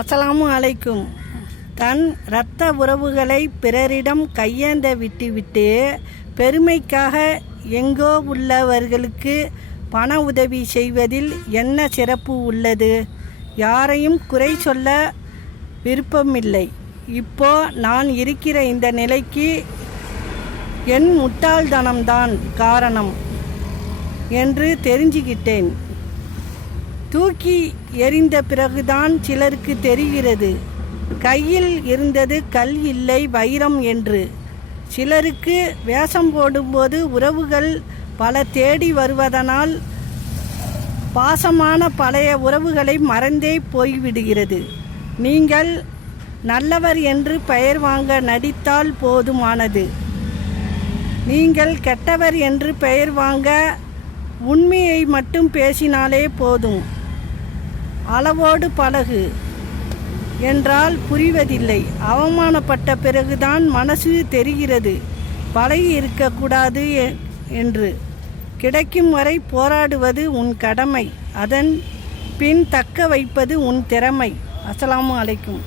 அஸ்ஸலாமு அலைக்கும். தன் இரத்த உறவுகளை பிறரிடம் கையேந்த விட்டுவிட்டு பெருமைக்காக எங்கோ உள்ளவர்களுக்கு பண உதவி செய்வதில் என்ன சிறப்பு உள்ளது? யாரையும் குறை சொல்ல விருப்பமில்லை. இப்போ நான் இருக்கிற இந்த நிலைக்கு என் முட்டாள்தனம்தான் காரணம் என்று தெரிஞ்சுக்கிட்டேன். தூக்கி எறிந்த பிறகுதான் சிலருக்கு தெரிகிறது கையில் இருந்தது கல் இல்லை வைரம் என்று. சிலருக்கு வேஷம் போடும்போது உறவுகள் பல தேடி வருவதனால் பாசமான பழைய உறவுகளை மறந்தே போய்விடுகிறது. நீங்கள் நல்லவர் என்று பெயர் வாங்க நடித்தால் போதுமானது. நீங்கள் கெட்டவர் என்று பெயர் வாங்க உண்மையை மட்டும் பேசினாலே போதும். அளவோடு பழகு என்றால் புரிவதில்லை. அவமானப்பட்ட பிறகுதான் மனசு தெரிகிறது பழகி இருக்கக்கூடாது என்று. கிடைக்கும் வரை போராடுவது உன் கடமை, அதன் பின் தக்க வைப்பது உன் திறமை. அஸ்ஸலாமு அலைக்கும்.